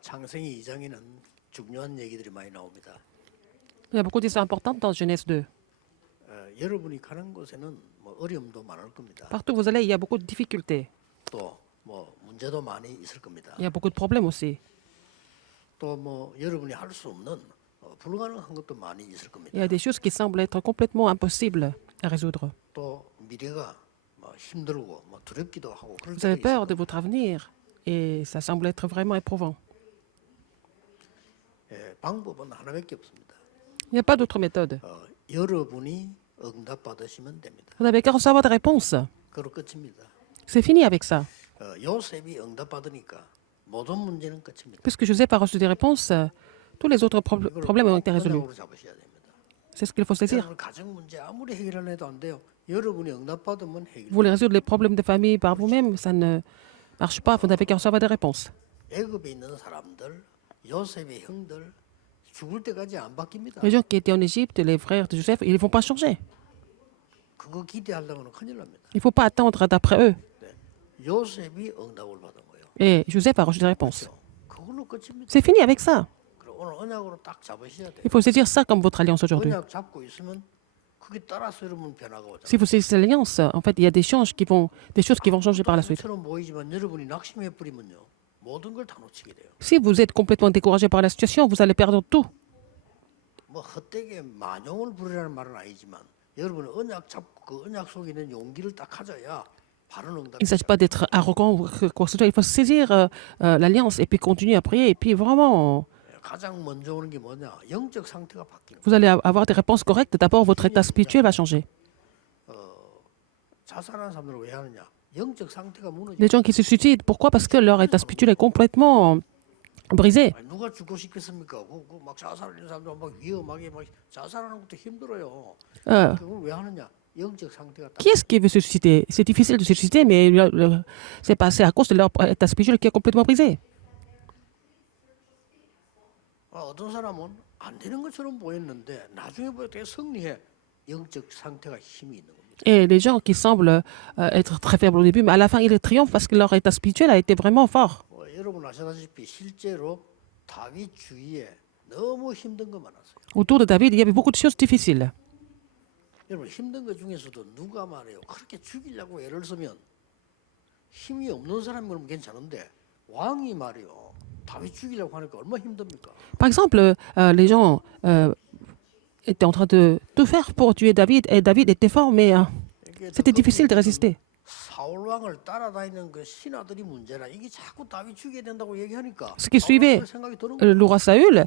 창세기 2장에는 중요한 얘기들이 많이 나옵니다. Il y a beaucoup d'histoires importantes dans Genèse 2. 여러분이 가는 곳에는 뭐 어려움도 많을 겁니다. Partout où vous allez, il y a beaucoup de difficultés. 또 뭐 문제도 많이 있을 겁니다. Il y a beaucoup de problèmes aussi. 또 뭐 여러분이 할 수 없는 불가능한 것도 많이 있을 겁니다. Il y a des choses qui semblent être complètement impossibles à résoudre. 또 미래가 뭐 힘들고 뭐 두렵기도 하고 그럴 Vous avez 때도 peur 있을 de votre avenir et ça semble être vraiment éprouvant. 방법은 하나밖에 없습니다. Il n'y a pas d'autre méthode. 여러분이 응답 받으시면 됩니다. Vous n'avez qu'à recevoir des réponses. 그로 끝입니다. C'est fini avec ça. 요셉이 응답 받으니까 모든 문제는 끝입니다. Puisque Joseph a reçu des réponses, tous les autres problèmes ont été résolus. 언약으로 잡으셔야 됩니다. C'est ce qu'il faut saisir. 여러분 가정 문제 아무리 해결을 해도 안 돼요. 여러분이 응답 받으면 해결. Vous voulez résoudre les problèmes de famille par vous-même, ça ne marche pas. Vous n'avez qu'à recevoir des réponses. 애굽에 있는 사람들, 요셉의 형들 죽을 때까지 안 바뀝니다. Les gens qui étaient en Égypte, les frères de Joseph, ils ne vont pas changer. 그거 기대하려면 큰일 납니다. Il ne faut pas attendre d'après eux. 요셉이 응답을 받은 거예요. Et Joseph a reçu des réponses. 그걸로 끝입니다. C'est fini avec ça. 그럼 오늘 언약으로 딱 잡으셔야 돼요. Il faut saisir ça comme votre alliance aujourd'hui. 언약 잡고 있으면 그게 따라서 여러분 변화가 오죠. Si vous saisissez l'alliance, en fait, il y a des choses qui vont changer par la suite. 처럼 보이지만 여러분이 낙심해 버리면요. 모든 걸 다 놓치게 돼요. Si vous êtes complètement découragé par la situation, vous allez perdre tout. 뭐 헛되게 만용을 부리라는 말은 아니지만 여러분은 언약 잡고 그 언약 속에 있는 용기를 딱 가져야 바른 응답이. Il ne s'agit pas d'être arrogant ou quoi que ce soit. Il faut saisir l'alliance et puis continuer à prier. Et puis vraiment, 가장 먼저 오는 게 뭐냐? 영적 상태가 바뀌는. vous allez avoir des réponses correctes. D'abord, votre état spirituel va changer. 자살하는 사람들은 왜 하느냐? 영적 상태가 무너져. Les gens qui se suicident, pourquoi? Parce que leur état spirituel est complètement brisé. 아니, 누가 죽고 싶겠습니까? 막 자살하는 사람들 막 위험하게 막 자살하는 것도 힘들어요. 그걸 왜 하느냐? 영적 상태가 딱. Qui est-ce qui veut se suicider? C'est difficile de se suicider, mais c'est passé à cause de leur état spirituel qui est complètement brisé. 어떤 사람은 안 되는 것처럼 보였는데 나중에 보니까 되게 승리해. 영적 상태가 힘이 있는 겁니다. Et les gens qui semblent être très faibles au début, mais à la fin, ils triomphent parce que leur état spirituel a été vraiment fort. 여러분 아시다시피 실제로 다윗 주위에 너무 힘든 거 많았어요. Autour de David, il y avait beaucoup de choses difficiles. 여러분 힘든 것 중에서도 누가 말해요. 그렇게 죽이려고 애를 쓰면 힘이 없는 사람이 그러면 괜찮은데 왕이 말이요. 다윗 죽이려고 하니까 얼마나 힘듭니까? Par exemple, les gens étaient en train de tout faire pour tuer David, et David était fort, mais c'était difficile de résister. 사울 왕을 따라다니는 그 신하들이 문제라 이게 자꾸 다윗 죽여야 된다고 얘기하니까 Ce qui suivait 생각이 드는 le roi Saül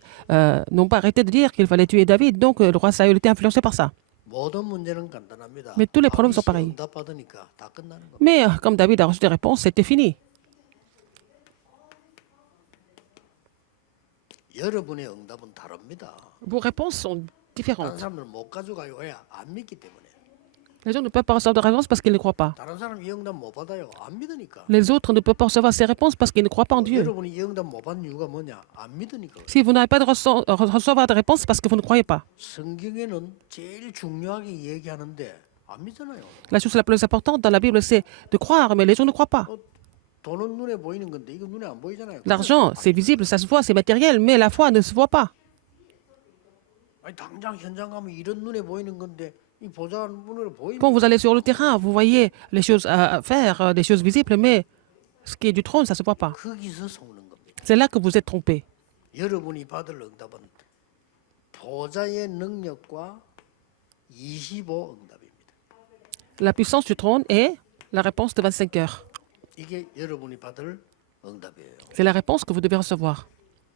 n'ont pas arrêté de dire qu'il fallait tuer David, donc le roi Saül était influencé par ça. 모든 문제는 간단합니다. Mais tous les problèmes sont pareils. 응답 받으니까 다 끝나는 겁니다. Mais comme David a reçu des réponses, c'était fini. 여러분의 응답은 다릅니다. Vos réponses sont 다른 différentes. 사람들은 못 가져가요. 왜? 안 믿기 때문에. Les gens ne peuvent pas recevoir de réponses parce qu'ils ne croient pas. 다른 사람 이 응답 못 받아요. 안 믿으니까. Les autres ne peuvent pas recevoir ces réponses parce qu'ils ne croient pas en Dieu. 여러분이 이 응답 못 받는 이유가 뭐냐? 안 믿으니까. Si vous n'avez pas de recevoir de réponses, c'est parce que vous ne croyez pas. 성경에는 제일 중요하게 얘기하는데 안 믿잖아요. La chose la plus importante dans la Bible, c'est de croire, mais les gens ne croient pas. 돈은 눈에 보이는 건데 이거 눈에 안 보이잖아요. L'argent, c'est visible, ça se voit, c'est matériel, mais la foi ne se voit pas. 아니, 당장 현장 가면 이런 눈에 보이는 건데 이 보자 눈으로 보이면 Quand vous allez sur le terrain, vous voyez les choses à faire, les choses visibles, mais ce qui est du trône, ça ne se voit pas. 거기서 속는 겁니다. C'est là que vous êtes trompé. 여러분이 받을 응답은 보좌의 능력과 25 응답입니다. La puissance du trône est la réponse de 25 heures. 이게 여러분이 받을 응답이에요. C'est la réponse que vous devez recevoir.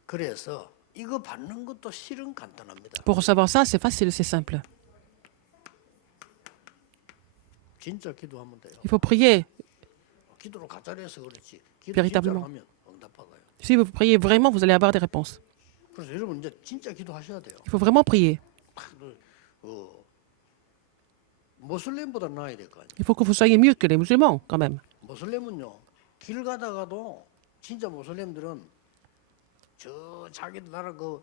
그래서 이거 받는 것도 실은 간단합니다. Pour recevoir ça, c'est facile, c'est simple. 진짜 기도하면 돼요. Il faut prier. 기도로 가짜려서 그렇지. 기도 진짜 Véritablement. 하면 응답 받아요. Si vous priez vraiment, vous allez avoir des réponses. 그래서 여러분 이제 진짜 기도하셔야 돼요. Il faut vraiment prier. 모슬렘보다 나아야 될 거 아니에요. Il faut que vous soyez mieux que les musulmans, quand même. 모슬렘은요. 길 가다가도 진짜 모슬렘들은 저 자기 나라 그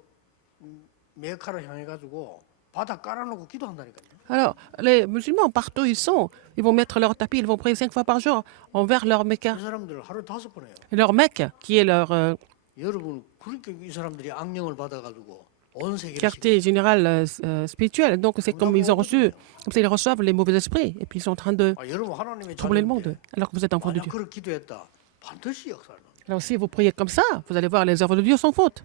메카를 향해 가지고 바닥 깔아놓고 기도한다니까요. Alors, les musulmans, partout où ils sont, ils vont mettre leur tapis, ils vont prier 5 fois par jour envers leur Mecca. 그 사람들 하루 5번 해요. Leur Mecque, qui est leur 여러분 그러니까 이 사람들이 악령을 받아가지고 온 세계를 quartier général spirituel. Donc c'est comme ils ont reçu, comme ça ils reçoivent les mauvais esprits et puis ils sont en train de 여러분 하나님의 troubler le 자녀인데 monde alors que vous êtes enfant de 만약 Dieu. 그렇게 기도했다 반드시 역사를. Alors si vous priez comme ça, vous allez voir les œuvres de Dieu sans faute.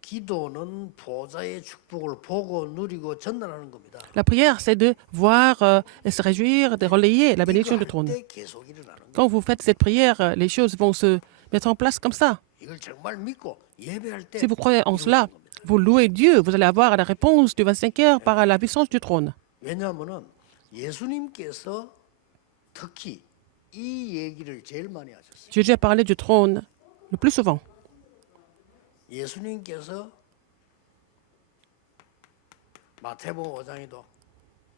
기도는 보좌의 축복을 보고 누리고 전달하는 겁니다. La prière, c'est de voir et se réjouir, de relayer la bénédiction du 이거 trône. 할 때 계속 일어나는 거예요. Quand vous faites cette prière, les choses vont se mettre en place comme ça. 이걸 정말 믿고 예배할 때 Si vous croyez en 이루어지는 cela, 겁니다. vous louez Dieu, vous allez avoir la réponse du 25 heures par la puissance du trône. 왜냐하면은 예수님께서 특히 이 얘기를 제일 많이 하셨어요. Jésus a parlé du trône le plus souvent. 예수님께서 마태복음 5장에도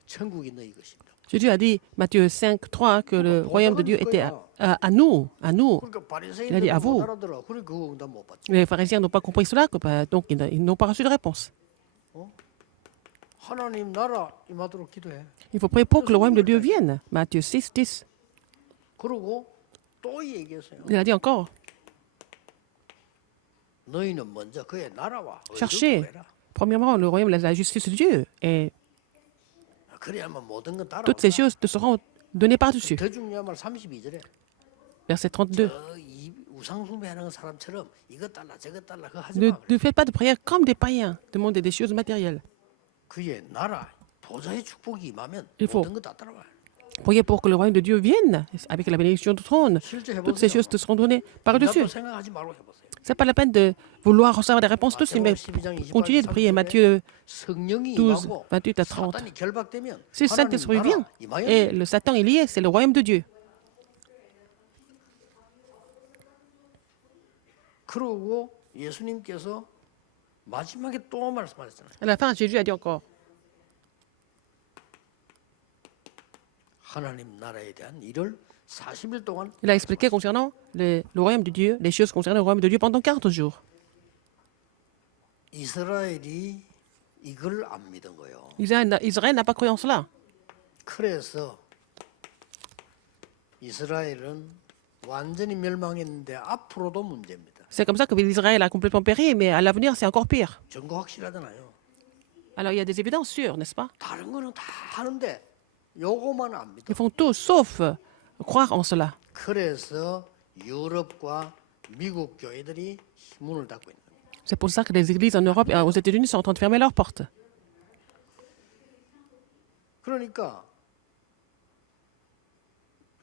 천국이 너희 것입니다. Jésus a dit, Matthieu 5, 3, que le royaume de Dieu était à nous, à nous. 그러니까 Il a dit à 바리새인들은 vous. 못 알아들어. 그래 그거 응답 못 받지. Les pharisiens n'ont pas compris cela, donc ils n'ont pas reçu de réponse. 하나님 나라 임하도록 기도해. Il faut prier pour que le royaume de Dieu vienne. Matthieu 6, 10. 그러고 또 얘기했어요. Il a dit encore, 너희는 먼저 그의 나라와 의를 cherchez 구해라. premièrement le royaume de la justice de Dieu et 그래야만 모든 건 따라. toutes ces choses te seront données par-dessus. 더 중요한 말 32절에 Verset 32. 이 우상숭배하는 사람처럼 이것 달라 저것 달라 그거 하지 Ne, 마. ne faites pas de prière comme des païens, demandez des choses matérielles. 그의 나라 보좌의 축복이 임하면 Il faut. 모든 거 다 따라와. Priez pour que le royaume de Dieu vienne avec la bénédiction du trône. 실제 Toutes ces 해보세요. choses te seront données par-dessus. 응답도 생각하지 말고 해보세요. C'est pas la peine de vouloir recevoir des réponses tout de suite, mais 마태복음 12장 continuez de 28, prier. Matthieu 성령이 12, 임하고 28 à 30. 사단이 결박되면 Si le 하나님 Saint-Esprit vient 나라 임하여 et le Satan est lié, c'est le royaume de Dieu. 그러고 예수님께서 마지막에 또 말씀하셨잖아요. À la fin, Jésus a dit encore, 하나님 나라에 대한 일을 40일 동안 il a expliqué concernant le royaume de Dieu, les choses concernant le royaume de Dieu pendant 40 jours. 이스라엘이 이걸 안 믿은 거예요. Israël n'a pas cru en cela. 그래서 이스라엘은 완전히 멸망했는데 앞으로도 문제입니다. C'est comme ça que l'Israël a complètement péri, mais à l'avenir, c'est encore pire. 증거 확실하잖아요. Alors, il y a des évidences sûres, n'est-ce pas? 다른 거는 다 하는데 요거만 안 믿어. Ils font tout sauf croire en cela. 그래서 유럽과 미국 교회들이 문을 닫고 있는 거예요. C'est pour ça que les églises en Europe et aux États-Unis sont en train de fermer leurs portes. 그러니까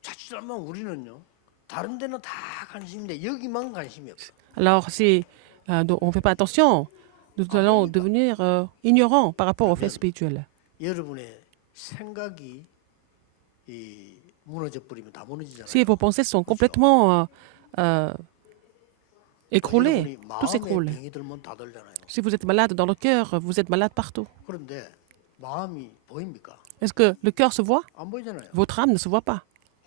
자칫 잘못하면 우리는요. 다른 데는 다 관심인데 여기만 관심이 없어. Alors, si on ne fait pas attention, nous allons devenir ignorants par rapport aux faits spirituels. 여러분의 생각이 이 무너져 버리면 다 무너지잖아요. Si vos pensées sont complètement écroulées, 여러분이 tout s'écroule. 마음에 병이 들면 다 들잖아요. Si vous êtes malade dans le cœur, vous êtes malade partout. 그런데 마음이 보입니까? Est-ce que le cœur se voit? 안 보이잖아요. Votre âme ne se voit pas.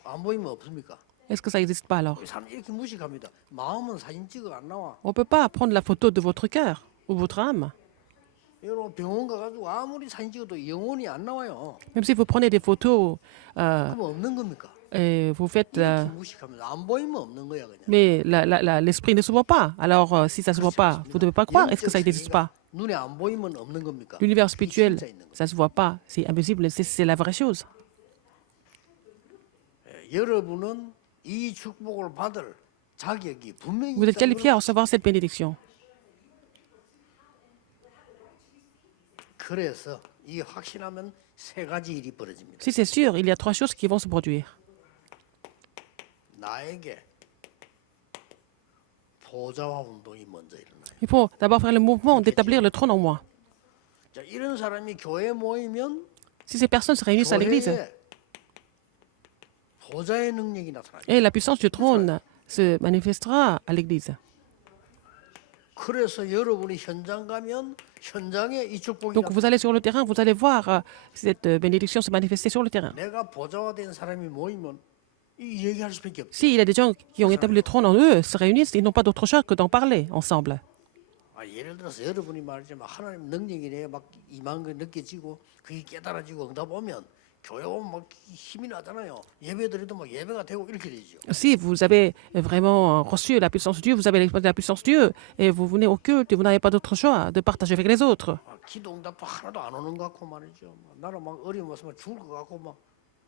안 보이면 없습니까? Est-ce que ça n'existe pas alors? 사람 이렇게 무식합니다. 마음은 사진 찍어 안 나와. On ne peut pas prendre la photo de votre cœur ou votre âme. 여러분 병원 가가지고 아무리 사진 찍어도 영혼이 안 나와요. Même si vous prenez des photos 그럼 없는 겁니까? et vous faites... 이렇게 무식합니다. 안 보이면 없는 거야 그냥. mais l'esprit ne se voit pas. Alors, si ça ne se voit pas, vous ne devez pas croire. Est-ce que ça n'existe pas? 눈에 안 보이면 없는 겁니까? L'univers spirituel, 진짜 있는 거예요. ça ne se voit pas. C'est invisible. C'est la vraie chose. 여러분은 이 축복을 받을 자격이 분명히 Vous êtes 있다는 qualifié à 걸- recevoir cette bénédiction. 그래서 이 확신하면 세 가지 일이 벌어집니다. Si c'est sûr, il y a trois choses qui vont se produire. 나에게 보좌화 운동이 먼저 일어나요. Il faut d'abord faire le mouvement d'établir le trône en moi. 자, 이런 사람이 교회에 모이면 Si ces personnes se réunissent à l'église, 교회에 보좌의 능력이 나타나요. et la puissance du trône se manifestera à l'église. 그래서 여러분이 현장 가면 현장에 이 축복이 Donc vous allez sur le terrain, vous allez voir cette bénédiction se manifester sur le terrain. 내가 보좌화된 사람이 모이면 이 얘기할 수밖에 없어. S'il y a des gens qui ont établi le trône en eux, se réunissent, ils n'ont pas d'autre choix que d'en parler ensemble. 예를 들어서 여러분이 말이지만 하나님 능력이 내가 막 임한 거 느껴지고 그게 깨달아지고 응답 오면 교회 오면 막 힘이 나잖아요. 예배 드려도 막 예배가 되고 이렇게 되죠. Si vous avez vraiment reçu la puissance de Dieu, vous avez l'expérience de la puissance de Dieu, et vous venez au culte, et vous n'avez pas d'autre choix de partager avec les autres. 기도 응답도 하나도 안 오는 것 같고 말이죠. 나는 막 어려워서 막 죽을 것 같고 막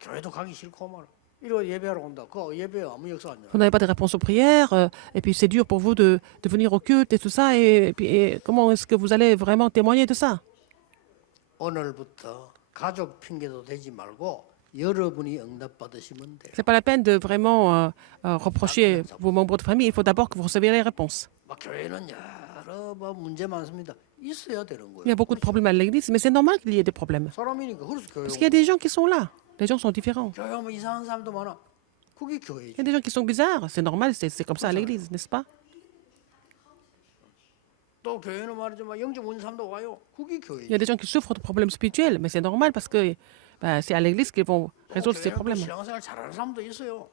교회도 가기 싫고 막 이러 예배하러 온다. 그 예배 아무 역사 안 나. Vous n'avez pas de réponse aux prières, et puis c'est dur pour vous de venir au culte et tout ça, et comment est-ce que vous allez vraiment témoigner de ça? 오늘부터 가족 핑계도 대지 말고 여러분이 응답 받으시면 돼요. C'est pas la peine de vraiment reprocher vos membres de famille, il faut d'abord que vous receviez les réponses. 막 교회는 여러 뭐 문제 많습니다. 있어야 되는 Il y 거예요. a beaucoup de problèmes à l'église, mais c'est normal qu'il y ait des problèmes. 사람이니까 그래서 교회 Parce qu'il y a des gens qui sont là, les gens sont différents. 교회 오면 이상한 사람도 많아. 그게 Il y 교회지. a des gens qui sont bizarres, c'est normal, c'est comme ça à l'église, n'est-ce pas? 또 교회는 말이죠. 막 영적 문제 사람도 와요. 그게 Il y 교회지. a des gens qui souffrent de problèmes spirituels, mais c'est normal parce que c'est à l'église qu'ils vont 또 résoudre ces 교회는 또 problèmes. 신앙생활 잘하는 사람도 있어요.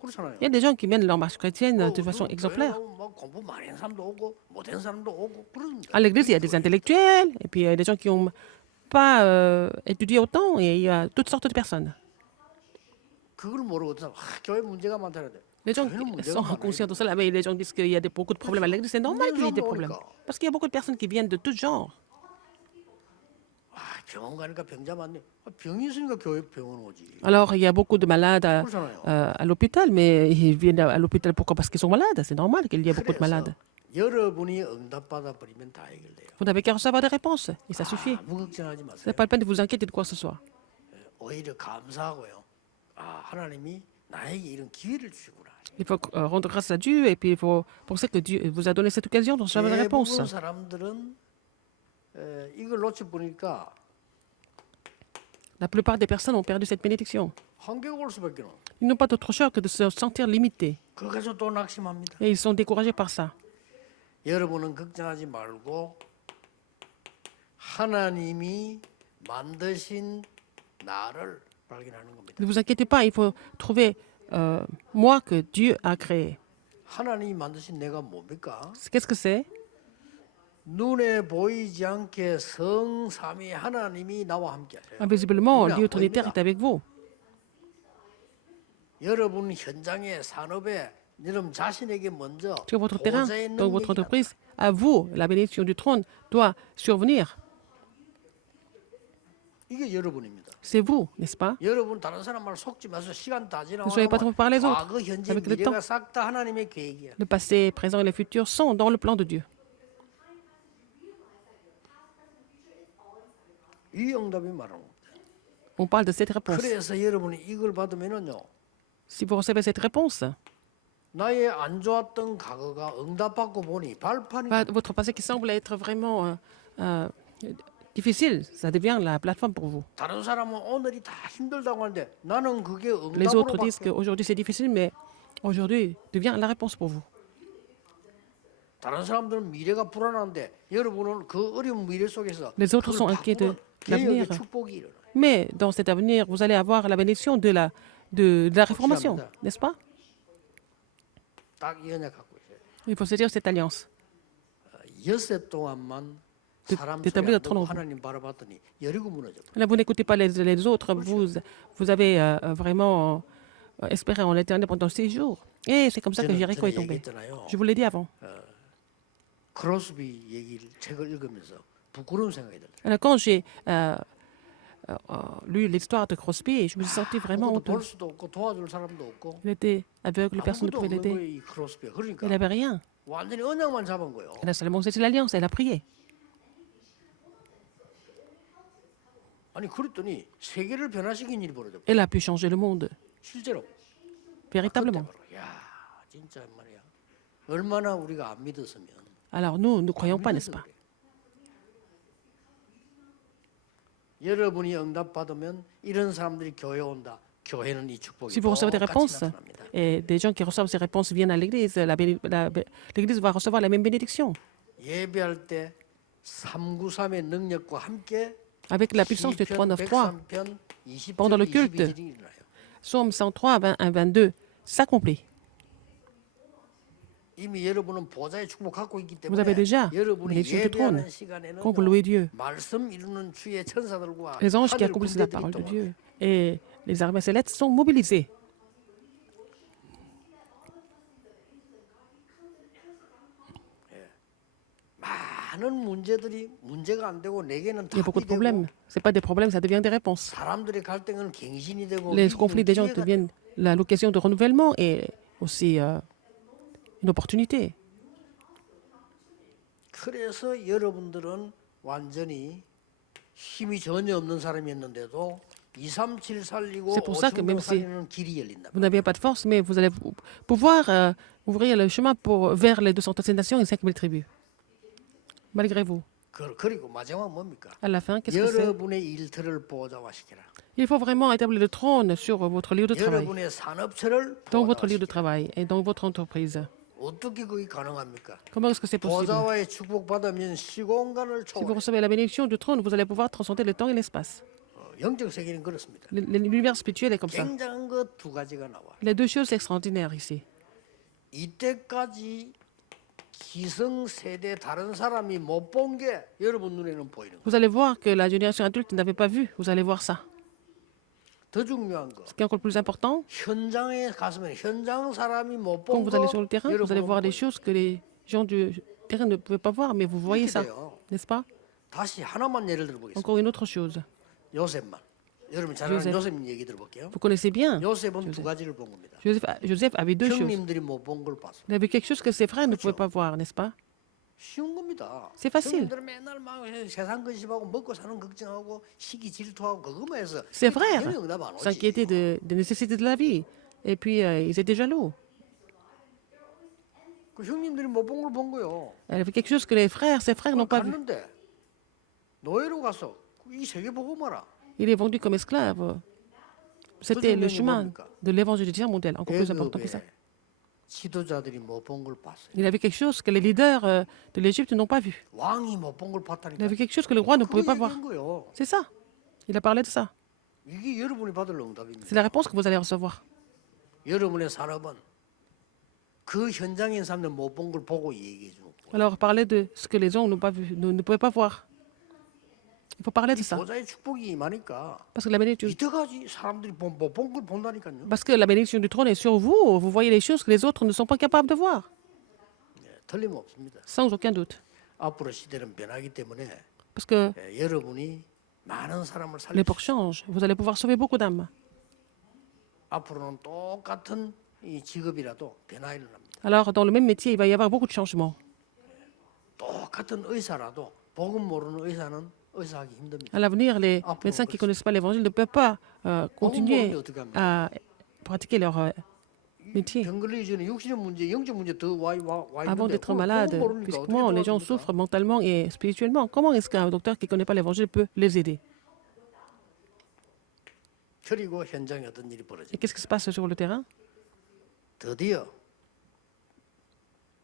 그렇잖아요. Il y a des gens qui mènent leur marche chrétienne de 또 façon 교회 exemplaire. 오면 막 공부 많이 한 사람도 오고 못한 사람도 오고 그러는데. À l'église, il y a des intellectuels, et puis il y a des gens qui n'ont pas étudié autant, et il y a toutes sortes de personnes. 그걸 모르고 교회 문제가 많다는데. Les gens 교회는 qui 문제가 sont 많아요. conscients de cela, mais les gens disent qu'il y a beaucoup de problèmes à l'église. C'est normal qu'il y ait des problèmes. Parce qu'il y a beaucoup de personnes qui viennent de tout genre. 아, 병원 가니까 병자 많네. 병이 있으니까 교회 병원 오지. Alors, il y a beaucoup de malades 그렇잖아요. à l'hôpital, mais ils viennent à l'hôpital pourquoi? Parce qu'ils sont malades. C'est normal qu'il y ait beaucoup de 그래서 malades. 여러분이 응답받아 버리면 다 해결돼요. Vous n'avez qu'à recevoir des réponses, et ça suffit. 아무 걱정하지 Ce 마세요. n'est pas la peine de vous inquiéter de quoi que ce soit. 오히려 감사하고요. 아, 하나님이 나에게 이런 기회를 주구나. Il faut rendre grâce à Dieu, et puis il faut penser que Dieu vous a donné cette occasion de recevoir des réponses. 대부분 사람들은 이걸 놓쳐 보니까 La plupart des personnes ont perdu cette bénédiction. 한계가 올 수밖에 없어. Ils n'ont pas d'autre choix que de se sentir limités. 그래서 또 낙심합니다. Et ils sont découragés par ça. 여러분은 걱정하지 말고 하나님이 만드신 나를 발견하는 겁니다. Ne vous inquiétez pas, il faut trouver moi que Dieu a créé. 하나님이 만드신 내가 뭡니까? Qu'est-ce que c'est? 눈에 보이지 않게 성삼위 하나님이 나와 함께하세요. Invisiblement, 눈에 안 Dieu Trinitaire 보입니다. est avec vous. 여러분 현장의 산업에 여러분 자신에게 먼저 Sur votre terrain, 보좌의 dans votre 능력이 entreprise, à vous, la bénédiction du trône doit survenir. 이게 여러분입니다. C'est vous, n'est-ce pas? 여러분 다른 사람 말 속지 마세요. 시간 다 Ne soyez pas 지나가고 trompés par les autres. 과거, 현재, Avec le 미래가 싹 다 하나님의 계획이야. Le passé, présent et le futur sont dans le plan de Dieu. 이 응답이 말하는 겁니다. On parle de cette réponse. 그래서 여러분이 이걸 받으면은요. Si vous recevez cette réponse, 나의 안 좋았던 과거가 응답받고 보니 발판이 votre passé qui semble être vraiment difficile, ça devient la plateforme pour vous. 다른 사람은 오늘이 다 힘들다고 하는데 나는 그게 Les 응답으로 autres disent 바뀌어. qu'aujourd'hui c'est difficile, mais aujourd'hui devient la réponse pour vous. 다른 사람들은 미래가 불안한데 여러분은 그 어려운 미래 속에서 Les autres sont 그걸 inquiets de 바꾸는 개혁의 l'avenir. 축복이 일어나요. Mais dans cet avenir, vous allez avoir la bénédiction de la réformation, n'est-ce pas? 딱 이 언약 갖고 있어요. Il faut saisir cette alliance. 엿새 동안만 De- 사람 d'établir le 소리 안 trône. 듣고 하나님 바라봤더니 여리고 무너져. Là, vous n'écoutez pas les autres, vous avez vraiment espéré en l'éternel pendant 6 jours. Et c'est comme ça que Jéricho est tombé. 얘기했잖아요. Je vous l'ai dit avant. 크로스비 얘기를 책을 읽으면서 부끄러운 생각이 들어요. Alors, quand j'ai lu l'histoire de Crosby, je me suis senti vraiment 아무것도 볼 honteux. 수도 없고 도와줄 사람도 없고 Il était aveugle, personne ne 아무것도 pouvait 없는 l'aider. 거예요, 이 크로스비가. 그러니까 Il n'avait rien. 완전히 언약만 잡은 거예요. Elle a seulement saisi l'alliance, elle a prié. 아니 그랬더니 세계를 변화시킨 일이 벌어졌고 Elle a pu changer le monde, 실제로 véritablement. 그때 바로, 야 진짜 말이야 얼마나 우리가 안 믿었으면 Alors nous, ne croyons pas, 안 n'est-ce 믿어서 pas? 그래. 여러분이 응답 받으면 이런 사람들이 교회 온다. 교회는 이 축복이 Si vous recevez des 똑같이 réponses, 나타납니다. et des gens qui reçoivent ces réponses viennent à l'église, l'église va recevoir la même bénédiction. 예배할 때 393의 능력과 함께 Avec la puissance du 393, pendant le culte, Psaume 103, 21, 22 s'accomplit. 이미 여러분은 보좌의 축복 갖고 있기 Vous avez 때문에 déjà 여러분이 bénédiction du trône. 예배하는 시간에는 Quand vous louez Dieu, 말씀 이루는 주의 천사들과 les anges qui 하늘 accomplissent la 군대들이 parole de 동원돼요. Dieu, et les armées célestes sont mobilisées. 많은 문제들이 문제가 안 되고 내게는 Il y a beaucoup 답이 de 되고 problèmes. Ce pas des problèmes, ça devient des réponses. 사람들의 갈등은 갱신이 되고 Les 이기는 conflits des gens 기회가 돼요. deviennent l'occasion de renouvellement et aussi une opportunité. 그래서 여러분들은 완전히 힘이 전혀 없는 사람이었는데도 237 살리고 C'est pour ça que même 5,000명 si 살리는 길이 열린다. vous n'avez pas de force, mais vous allez pouvoir ouvrir le chemin vers les 237 nations et 5000 tribus. Malgré vous. 그리고 마지막 뭡니까? À la fin, qu'est-ce que c'est? 여러분의 일터를 보호자화시켜라. Il faut vraiment établir le trône sur votre lieu de travail, 여러분의 산업체를 dans votre lieu de 보호자화시켜라. travail et dans votre entreprise. 어떻게 그게 가능합니까? Comment est-ce que c'est possible? 보호자와의 축복받으면 시공간을 Si vous 초월해. recevez la bénédiction du trône, vous allez pouvoir transcender le temps et l'espace. 영적 세계는 그렇습니다. L'univers spirituel est comme ça. 굉장한 것 두 가지가 나와. Il y a deux choses extraordinaires ici. 이때까지 기성세대 다른 사람이 못 본 게 여러분 눈에는 보이는 거예요. Vous allez voir que la génération adulte n'avait pas vu. Vous allez voir ça. 더 중요한 거. Ce qui est encore plus important, 현장에 갔으면 현장 사람이 못 quand 본 vous 거 allez sur le terrain, vous allez 여러분은 voir des 보여요. choses que les gens du terrain ne pouvaient pas voir, mais vous voyez 이렇게 ça, 돼요. n'est-ce pas? 다시 하나만 예를 들어보겠습니다. Encore une autre chose. 요셉만. 여러분 잘 아는 요셉. 요셉 얘기 들어볼게요. Vous connaissez bien. 요셉은 두 가지를 본 겁니다. Joseph avait deux choses. 형님들이 못 본 걸 봤어. Il avait quelque chose que ses frères ne pouvaient pas voir, n'est-ce pas? 쉬운 겁니다. C'est facile. 형님들은 맨날 막 세상 근심하고 먹고 사는 걱정하고 시기 질투하고 그것만 해서 Ses frères 당연히 응답 안 오지. s'inquiétaient des nécessités de la vie. Et puis, ils étaient jaloux. 그 형님들이 못 본 걸 본 거요. Elle avait quelque chose que ses frères n'ont pas vu. 갔는데 노예로 가서 이 세계 보고 마라. Il est vendu comme esclave. C'était le chemin de l'évangélisation mondiale, encore plus important que ça. 애굽의 지도자들이 못 본 걸 봤어요. Il avait quelque chose que les leaders de l'Égypte n'ont pas vu. 왕이 못 본 걸 Il 봤다니까. avait quelque chose que le roi ne 그거 pouvait pas voir. 얘기한 거요. C'est ça. Il a parlé de ça. 이게 여러분이 받을 응답입니다. C'est la réponse que vous allez recevoir. 여러분의 산업은 그 현장에 있는 사람들 못 본 걸 보고 얘기해 주는 거예요. Alors, parler de ce que les gens n'ont pas vu, ne pouvaient pas voir. Il faut parler de 이 ça. 보좌의 축복이 많으니까 Parce que la bénédiction, 이때까지 사람들이 못 본 걸 본다니까요. parce que la bénédiction du trône est sur vous. Vous voyez les choses que les autres ne sont pas capables de voir. 네, 틀림없습니다. Sans aucun doute. 앞으로 시대는 변하기 때문에 Parce que 여러분이 많은 사람을 살릴 l'époque change. Vous allez pouvoir sauver beaucoup d'âmes. 앞으로는 똑같은 이 직업이라도 변화 일어납니다. Alors, dans le même métier, il va y avoir beaucoup de changements. 똑같은 의사라도 복음 모르는 의사는 의사하기 힘듭니다. À l'avenir, les médecins qui ne connaissent pas l'évangile ne peuvent pas continuer à pratiquer leur métier. 병 걸리기 전에 육신의 문제, 영적 문제 더 와 Avant 있는데 d'être malade, puisqu'ement les gens souffrent mentalement et spirituellement, comment est-ce qu'un docteur qui ne connaît pas l'évangile peut les aider? 그리고 현장에 어떤 일이 벌어집니다. Et qu'est-ce qui se passe sur le terrain? 드디어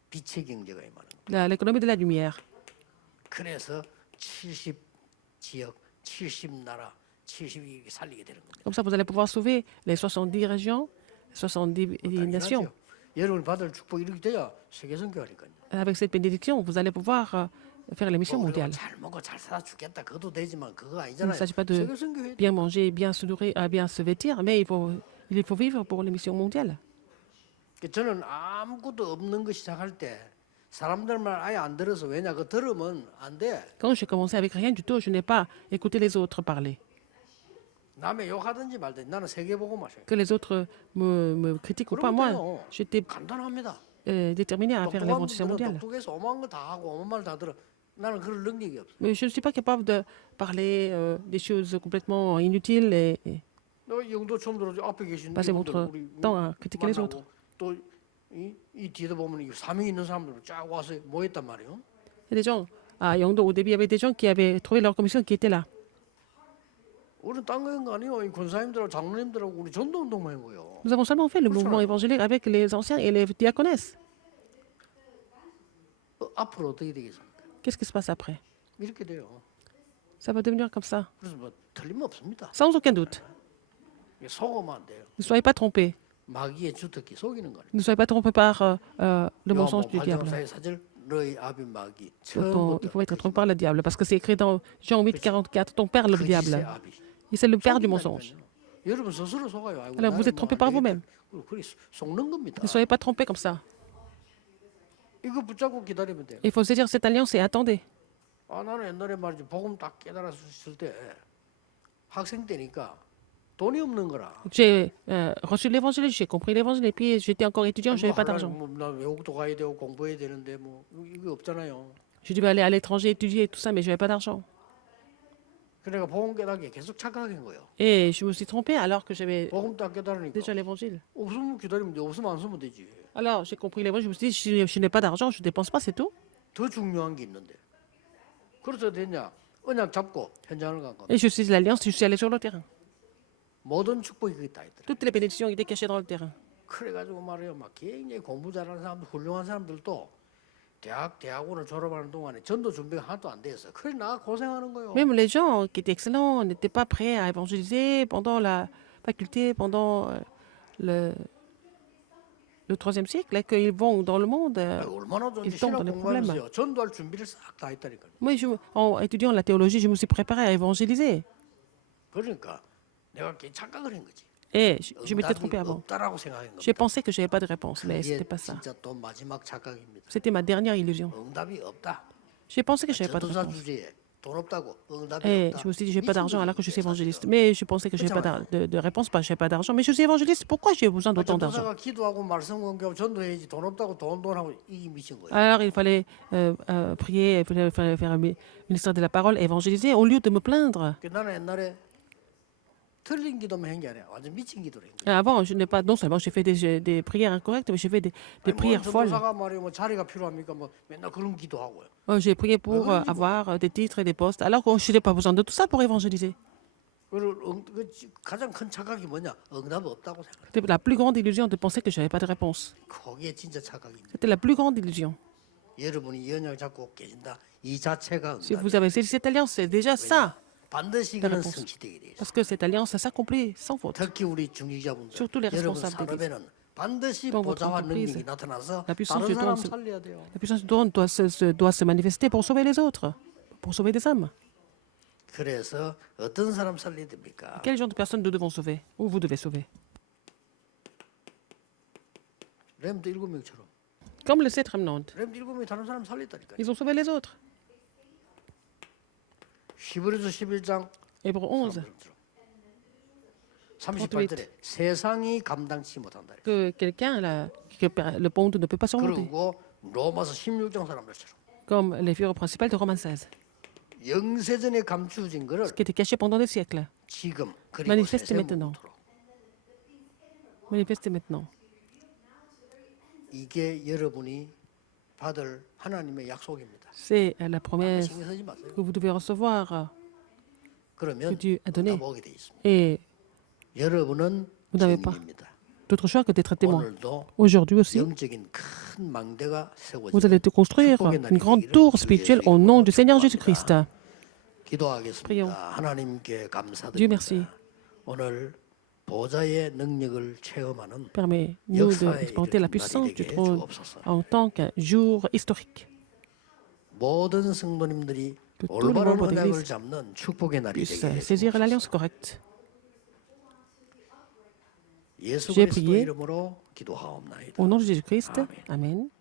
빛의 경제가 임하는 거예요. L'économie de la lumière. 그래서 70 지역, 70 나라, 70이 살리게 되는 겁니다. Comme ça, vous allez pouvoir sauver les 70 régions, 70 nations. 당연하죠. 여러분이 받을 축복 이렇게 돼야 세계 선교하니까요. Avec cette bénédiction, vous allez pouvoir faire les missions mondiales. 잘 먹고 잘 살아 죽겠다 그것도 되지만 그거 Il ne 아니잖아요. s'agit pas de 세계 선교해. bien manger, bien se nourrir, bien se vêtir, mais il faut vivre pour les missions mondiales. 저는 아무것도 없는 거 시작할 때 사람들 말 아예 안 들어서 왜냐 그 들으면 안 돼. Quand j'ai commencé avec rien du tout, je n'ai pas écouté les autres parler. 남의 욕하든지 말든지 나는 세계 보고 마셔요. Que les autres me critiquent ou pas, moi, j'étais 간단합니다. déterminé à faire 똑똑한 l'évangélisation 분들은 mondiale. 똑똑해서 오만 거 다 하고 오만 말 다 들어. 나는 그럴 능력이 없어. Mais je ne suis pas capable de parler des choses complètement inutiles et 너 영도 처음 들어서 앞에 계신 passer 분들 votre 우리 temps à critiquer les autres. 또이 뒤에도 보면 이 사명이 있는 사람들 쫙 와서 모였단 말이에요. Il y a des gens, à Yangdo, au début, il y avait des gens qui avaient trouvé leur commission qui étaient là. 우리는 딴 거 아니에요. 이 권사님들하고 장로님들하고 우리 전도 운동만 한 거예요. Nous avons seulement fait le mouvement évangélique avec les anciens et les diaconesses. 앞으로 어떻게 되겠습니까? Qu'est-ce qui se passe après? 이렇게 돼요. Ça va devenir comme ça, 그래서 뭐 틀림없습니다. sans aucun doute. 속으면 안 돼요. Ne soyez pas trompés. 마귀의 주특기 속이는 거예요. Ne soyez pas trompés par le mensonge du diable. 8장사의 사절 너희 아비 마귀 Il faut être trompé par le diable, parce que c'est écrit dans Jean 8, 44, ton père le 거짓의 diable. 아비. Et c'est le père du 속인다니까요. mensonge. 여러분 스스로 속아요. 아이고, Alors vous 나는 êtes trompé par 안 vous-même. 되겠다. 그렇게 속는 겁니다. Ne soyez pas trompés comme ça. 이거 붙잡고 기다리면 돼요. Il faut saisir cette alliance et attendez. 아, 나는 옛날에 말이지 복음 딱 깨달았을 때 학생 때니까 돈이 없는 거라. J'ai reçu l'évangile, j'ai compris l'évangile, et puis j'étais encore étudiant, je n'avais pas d'argent. 나 외국도 가야 되고 공부해야 되는데 뭐 이거 없잖아요. Je devais aller à l'étranger étudier et tout ça, mais je n'avais pas d'argent. 그러니까 복음 깨닫기 계속 착각한 거예요. Et je me suis trompé alors que j'avais 복음 딱 깨달으니까 déjà l'évangile. 없으면 기다리면 돼. 없으면 안 쓰면 되지. Alors j'ai compris l'évangile, je me suis dit, je n'ai pas d'argent, je ne dépense pas, c'est tout. 더 중요한 게 있는데. 그래서 됐냐? 언약 잡고 현장을 간 겁니다. Et je suis l'alliance, je suis allé sur le terrain. 모든 축복이 거기 다 있더라. Toutes les bénédictions étaient cachées dans le terrain. 그래가지고 말이에요. 막 굉장히 공부 잘하는 사람들, 훌륭한 사람들도 대학원을 졸업하는 동안에 전도 준비가 하나도 안 돼서 그래 나 고생하는 거예요. Même les gens qui étaient excellents n'étaient pas prêts à évangéliser pendant la faculté, pendant le troisième siècle, et qu'ils vont dans le monde. 얼마나 ils 전지 tombent 신학 dans les problèmes. 공부하면서요. 전도할 준비를 싹 다 했다니까요. Moi, en étudiant la théologie, je me suis préparé à évangéliser. 그러니까 내가 착각을 한 거지. Et je m'étais 응답이 trompé avant. 없다라고 생각한 J'ai 겁니다. pensé que je n'avais pas de réponse, mais ce 이게 n'était pas ça. 진짜 또 마지막 착각입니다. C'était ma dernière illusion. 응답이 없다. J'ai pensé que je n'avais pas de 전도사 réponse. 주제에 돈 없다고 응답이 Et 없다. je me suis dit, je n'ai pas d'argent alors que je suis 미친 évangéliste. 거죠. Mais je pensais que je n'avais pas de réponse parce que je n'avais pas d'argent. Mais je suis évangéliste, pourquoi j'ai besoin d'autant d'argent? 전도사가 기도하고 말씀 공개하고 전도해야지 돈 없다고 돈 하고 이게 미친 거예요. Alors il fallait prier, il fallait faire un ministère de la parole, évangéliser, au lieu de me plaindre. 나는 옛날에 틀린 기도만 한 게 아니라 완전 미친 기도를 한 거예요. Avant, je n'ai pas, non seulement j'ai fait des prières incorrectes, mais j'ai fait des prières folles. 전도사가 말이야 뭐 자리가 필요합니까? 뭐 맨날 그런 기도하고요. J'ai prié pour avoir des titres et des postes, alors que je n'ai pas besoin de tout ça pour évangéliser. 그리고 가장 큰 착각이 뭐냐? 응답 없다고 생각해. C'était la plus grande illusion de penser que je n'avais pas de réponse. 그게 진짜 착각입니다. C'était la plus grande illusion. 여러분이 이 언약을 잡고 계신다. 이 자체가 Si 응답. vous avez saisi cette alliance, c'est déjà ça. 반드시 그는 réponse. 성취되게 돼 있어요. Parce que cette alliance s'accomplit sans faute. 특히 우리 중직자분들, Surtout les 여러분 responsables d'église. 산업에는 반드시 Dans votre 보좌와 entreprise, 능력이 나타나서 la puissance 다른 du 사람 don 살려야 돼요. La puissance du don doit se manifester pour sauver les autres, pour sauver des âmes. 그래서 어떤 사람 살려야 됩니까? Quel genre de personnes nous devons sauver? Ou vous devez sauver? 렘도 7명처럼. Comme le 7 remnant. 렘도 7명이 다른 사람 살렸다니까요. Ils ont sauvé les autres. 히브리서 11장 Hébreux 11. 38절에 세상이 감당치 못한다. Que quelqu'un, que le monde ne peut pas surmonter. 그리고 로마서 16장 사람들처럼 Comme les figures principales de Romains 16. 영세전에 감추어진 거를 Ce qui était caché pendant des siècles. 지금 그리고 Manifeste 세세 maintenant. 무토록. Manifestez maintenant. 이게 여러분이 받을 하나님의 약속입니다. C'est la promesse 신경 쓰지 마세요. que vous devez recevoir, que 그러면 Dieu a donnée. 응답 오게 돼 있습니다. Et 여러분은 Vous n'avez pas 증인입니다. d'autre choix que d'être témoin. 오늘도 Aujourd'hui aussi, 영적인 큰 망대가 vous 세워집니다. allez te construire une grande tour spirituelle au nom du Seigneur Jésus-Christ. 기도하겠습니다. Prions. 하나님께 Dieu 감사드립니다. merci. 오늘 보좌의 능력을 체험하는 Permets-nous 역사의 d'expérimenter la 일을 puissance du 나리에게 trône 주옵소서. en tant qu'un jour historique. 모든 성도님들이 Que tous les 올바른 membres 언약을 d'église 잡는 축복의 날이 puissent 되게 saisir 해주옵소서. l'alliance correcte. 예수 J'ai 그리스도 prié 이름으로 기도하옵나이다. Au nom de Jésus-Christ, Amen. Amen.